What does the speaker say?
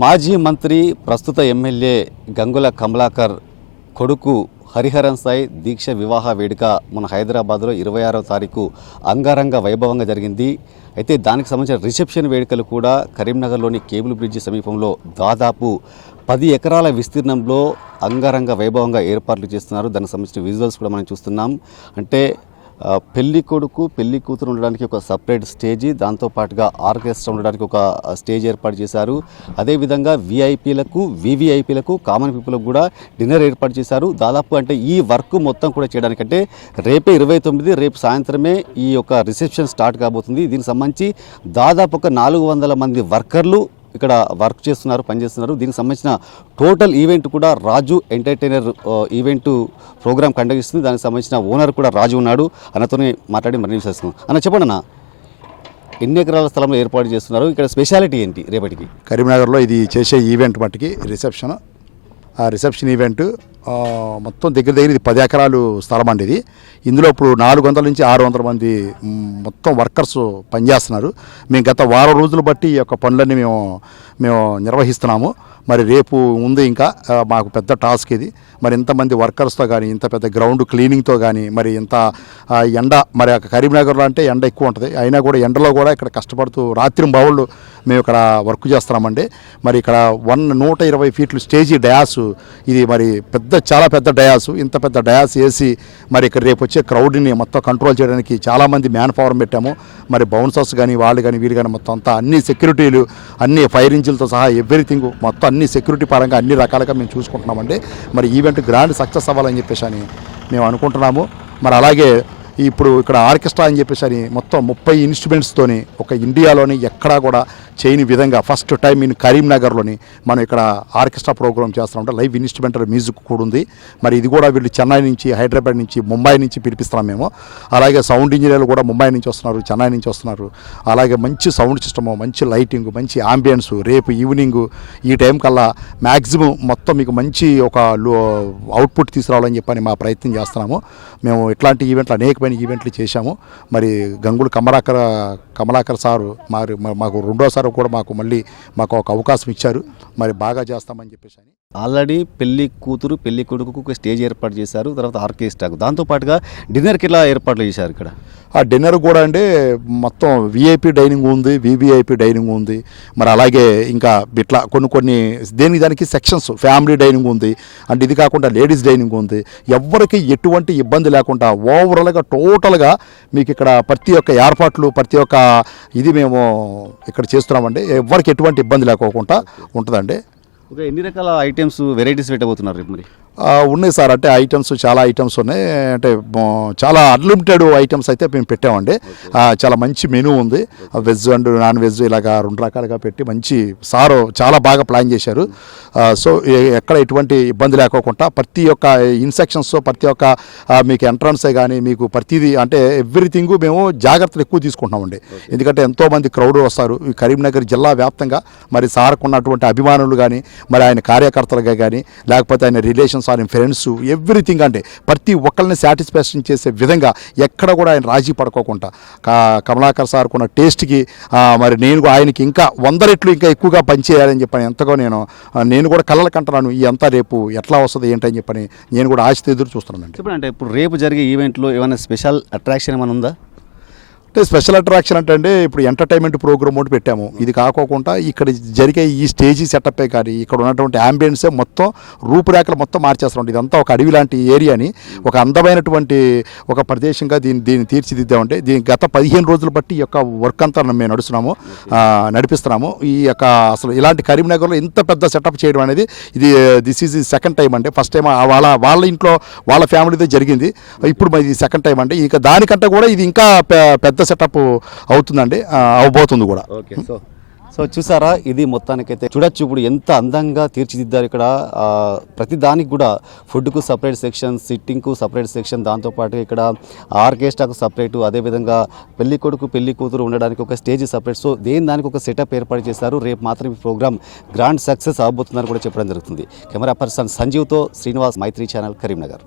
మాజీ మంత్రి ప్రస్తుత ఎమ్మెల్యే గంగుల కమలాకర్ కొడుకు హరిహరన్ సాయి దీక్ష వివాహ వేడుక మన హైదరాబాద్లో 26వ తారీఖు అంగరంగ వైభవంగా జరిగింది. అయితే దానికి సంబంధించిన రిసెప్షన్ వేడుకలు కూడా కరీంనగర్లోని కేబుల్ బ్రిడ్జి సమీపంలో దాదాపు 10 ఎకరాల విస్తీర్ణంలో అంగరంగ వైభవంగా ఏర్పాట్లు చేస్తున్నారు. దానికి సంబంధించిన విజువల్స్ కూడా మనం చూస్తున్నాం. అంటే పెళ్లి కొడుకు పెళ్లి కూతురు ఉండడానికి ఒక సపరేట్ స్టేజీ, దాంతోపాటుగా ఆర్కెస్ట్రా ఉండడానికి ఒక స్టేజ్ ఏర్పాటు చేశారు. అదేవిధంగా విఐపీలకు వివిఐపీలకు కామన్ పీపుల్కి కూడా డిన్నర్ ఏర్పాటు చేశారు. దాదాపు అంటే ఈ వర్క్ మొత్తం కూడా చేయడానికంటే రేపే 29 రేపు సాయంత్రమే ఈ యొక్క రిసెప్షన్ స్టార్ట్ కాబోతుంది. దీనికి సంబంధించి దాదాపు ఒక 400 మంది వర్కర్లు ఇక్కడ వర్క్ చేస్తున్నారు, పనిచేస్తున్నారు. దీనికి సంబంధించిన టోటల్ ఈవెంట్ కూడా రాజు ఎంటర్టైనర్ ఈవెంట్ ప్రోగ్రామ్ కండక్ట్ చేస్తుంది. దానికి సంబంధించిన ఓనర్ కూడా రాజు ఉన్నాడు. అన్నతోనే మాట్లాడి మరిన్ని విషయాలు అన్న చెప్పండి అన్న, ఎన్ని ఎకరాల స్థలంలో ఏర్పాటు చేస్తున్నారు? ఇక్కడ స్పెషాలిటీ ఏంటి రేపటికి? కరీంనగర్లో ఇది చేసే ఈవెంట్ మట్టికి రిసెప్షన్, ఆ రిసెప్షన్ ఈవెంట్ మొత్తం దగ్గర ఇది 10 ఎకరాలు స్థలం అండి. ఇందులో ఇప్పుడు 400 నుంచి 600 మంది మొత్తం వర్కర్స్ పనిచేస్తున్నారు. మేము గత వారం రోజులు బట్టి ఈ యొక్క పనులన్నీ మేము నిర్వహిస్తున్నాము. మరి రేపు ఉంది ఇంకా మాకు పెద్ద టాస్క్ ఇది. మరి ఇంతమంది వర్కర్స్తో కానీ, ఇంత పెద్ద గ్రౌండ్ క్లీనింగ్తో కానీ, మరి ఇంత ఎండ, మరి కరీంనగర్లో అంటే ఎండ ఎక్కువ ఉంటుంది. అయినా కూడా ఎండలో కూడా ఇక్కడ కష్టపడుతూ రాత్రింబవళ్ళు మేము ఇక్కడ వర్క్ చేస్తున్నామండి. మరి ఇక్కడ 120 ఫీట్లు స్టేజీ డయాసు ఇది. మరి చాలా పెద్ద డయాసు. ఇంత పెద్ద డయాస్ వేసి మరి ఇక్కడ రేపు వచ్చే క్రౌడ్ని మొత్తం కంట్రోల్ చేయడానికి చాలామంది మ్యాన్ పవర్ పెట్టాము. మరి బౌన్సర్స్ కానీ వాళ్ళు కానీ వీళ్ళు కానీ మొత్తం అంతా అన్ని సెక్యూరిటీలు, అన్ని ఫైర్ ఇంజిన్లతో సహా ఎవ్రీథింగ్ మొత్తం అన్ని సెక్యూరిటీ పరంగా అన్ని రకాలుగా మేము చూసుకుంటున్నామండి. మరి ఈవెంట్ గ్రాండ్ సక్సెస్ అవ్వాలని చెప్పేసి అని మేము అనుకుంటున్నాము. మరి అలాగే ఇప్పుడు ఇక్కడ ఆర్కెస్ట్రా అని చెప్పేసి అని మొత్తం 30 ఇన్స్ట్రుమెంట్స్తోని ఒక ఇండియాలోని ఎక్కడా కూడా చేయని విధంగా ఫస్ట్ టైం ఇన్ కరీంనగర్లోని మనం ఇక్కడ ఆర్కెస్ట్రా ప్రోగ్రామ్ చేస్తామంటే లైవ్ ఇన్స్ట్రుమెంటల్ మ్యూజిక్ కూడా ఉంది. మరి ఇది కూడా వీళ్ళు చెన్నై నుంచి, హైదరాబాద్ నుంచి, ముంబై నుంచి పిలిపిస్తున్నాం మేము. అలాగే సౌండ్ ఇంజనీర్లు కూడా ముంబై నుంచి వస్తున్నారు, చెన్నై నుంచి వస్తున్నారు. అలాగే మంచి సౌండ్ సిస్టము, మంచి లైటింగ్, మంచి ఆంబియన్స్. రేపు ఈవినింగ్ ఈ టైం కల్లా మ్యాక్సిమం మొత్తం మీకు మంచి ఒక అవుట్పుట్ తీసుకురావాలని చెప్పని మా ప్రయత్నం చేస్తున్నాము. మేము ఇట్లాంటి ఈవెంట్లు అనేకమైన ఈవెంట్లు చేశాము. మరి గంగుల కమలాకర్ సారు మాకు రెండోసారి కూడా మాకు ఒక అవకాశం ఇచ్చారు. మరి బాగా చేస్తామని చెప్పేసి ఆల్రెడీ పెళ్లి కూతురు పెళ్లి కొడుకు ఒక స్టేజ్ ఏర్పాటు చేశారు. తర్వాత ఆర్కెస్ట్రాకు దాంతోపాటుగా డిన్నర్కి ఇలా ఏర్పాట్లు చేశారు. ఇక్కడ ఆ డిన్నర్ కూడా అంటే మొత్తం విఐపి డైనింగ్ ఉంది, వివిఐపి డైనింగ్ ఉంది. మరి అలాగే ఇంకా ఇట్లా కొన్ని దానికి సెక్షన్స్, ఫ్యామిలీ డైనింగ్ ఉంది. అంటే ఇది కాకుండా లేడీస్ డైనింగ్ ఉంది. ఎవరికి ఎటువంటి ఇబ్బంది లేకుండా ఓవరాల్గా టోటల్గా మీకు ఇక్కడ ప్రతి ఒక్క ఏర్పాట్లు, ప్రతి ఒక్క ఇది మేము ఇక్కడ చేస్తున్నామండి. ఎవరికి ఎటువంటి ఇబ్బంది లేకోకుండా ఉంటుందండి. ఎన్ని రకాల ఐటమ్స్, వెరైటీస్ పెట్టబోతున్నారు రేపు? మరి ఉన్నాయి సార్. అంటే ఐటమ్స్ చాలా ఐటమ్స్ ఉన్నాయి. అంటే చాలా అన్లిమిటెడ్ ఐటమ్స్ అయితే మేము పెట్టామండి. చాలా మంచి మెనూ ఉంది. వెజ్ అండ్ నాన్ వెజ్ ఇలాగా 2 రకాలుగా పెట్టి మంచి సారు చాలా బాగా ప్లాన్ చేశారు. సో ఎక్కడ ఎటువంటి ఇబ్బంది లేకోకుండా ప్రతి ఒక్క ఇన్సెక్షన్స్, ప్రతి ఒక్క మీకు ఎంట్రన్సే కానీ మీకు ప్రతిదీ అంటే ఎవ్రీథింగ్ మేము జాగ్రత్తలు ఎక్కువ తీసుకుంటున్నామండి. ఎందుకంటే ఎంతోమంది క్రౌడ్ వస్తారు ఈ కరీంనగర్ జిల్లా వ్యాప్తంగా. మరి సార్కు ఉన్నటువంటి అభిమానులు కానీ, మరి ఆయన కార్యకర్తలుగా కానీ, లేకపోతే ఆయన రిలేషన్స్, ఆయన ఫ్రెండ్స్, ఎవ్రీథింగ్ అంటే ప్రతి ఒక్కరిని సాటిస్ఫాక్షన్ చేసే విధంగా ఎక్కడ కూడా ఆయన రాజీ పడుకోకుండా కమలాకర్ సార్కు ఉన్న టేస్ట్కి మరి ఆయనకి ఇంకా 100 రెట్లు ఇంకా ఎక్కువగా పనిచేయాలని చెప్పని ఎంతగా నేను కూడా కళ్ళ కంటున్నాను. ఈ అంతా రేపు ఎట్లా వస్తుంది ఏంటని చెప్పని నేను కూడా ఆశతో ఎదురు చూస్తున్నాను. చెప్పండి, అంటే ఇప్పుడు రేపు జరిగే ఈవెంట్లో ఏమైనా స్పెషల్ అట్రాక్షన్ ఏమైనా ఉందా? అంటే స్పెషల్ అట్రాక్షన్ అంటే ఇప్పుడు ఎంటర్టైన్మెంట్ ప్రోగ్రామ్ ఒకటి పెట్టాము. ఇది కాకోకుండా ఇక్కడ జరిగే ఈ స్టేజీ సెటప్పే కానీ ఇక్కడ ఉన్నటువంటి అంబియన్సే మొత్తం రూపురేఖలు మొత్తం మార్చేస్తాం. ఇదంతా ఒక అడవి లాంటి ఏరియాని ఒక అందమైనటువంటి ఒక ప్రదేశంగా దీన్ని తీర్చిదిద్దామంటే గత 15 రోజులు బట్టి ఈ యొక్క వర్క్ అంతా మేము నడిపిస్తున్నాము. ఈ యొక్క అసలు ఇలాంటి కరీంనగర్లో ఇంత పెద్ద సెటప్ చేయడం అనేది దిస్ ఈజ్ సెకండ్ టైం అంటే ఫస్ట్ టైం వాళ్ళ ఇంట్లో వాళ్ళ ఫ్యామిలీతో జరిగింది. ఇప్పుడు ఇది సెకండ్ టైం అంటే ఇక దానికంటే కూడా ఇది ఇంకా పెద్ద సెటప్ అవుతుందండి, అవబోతుంది కూడా. ఓకే, సో చూసారా, ఇది మొత్తానికైతే చూడొచ్చు ఇప్పుడు ఎంత అందంగా తీర్చిదిద్దారు. ఇక్కడ ప్రతి దానికి కూడా ఫుడ్కు సపరేట్ సెక్షన్, సిట్టింగ్కు సపరేట్ సెక్షన్, దాంతోపాటు ఇక్కడ ఆర్కెస్ట్రాకు సపరేటు, అదేవిధంగా పెళ్లి కొడుకు పెళ్లి కూతురు ఉండడానికి ఒక స్టేజ్ సపరేట్. సో దానికి ఒక సెటప్ ఏర్పాటు చేశారు. రేపు మాత్రం ఈ ప్రోగ్రామ్ గ్రాండ్ సక్సెస్ అవబోతుందని కూడా చెప్పడం జరుగుతుంది. కెమెరా పర్సన్ సంజీవ్తో శ్రీనివాస్, మైత్రి ఛానల్, కరీంనగర్.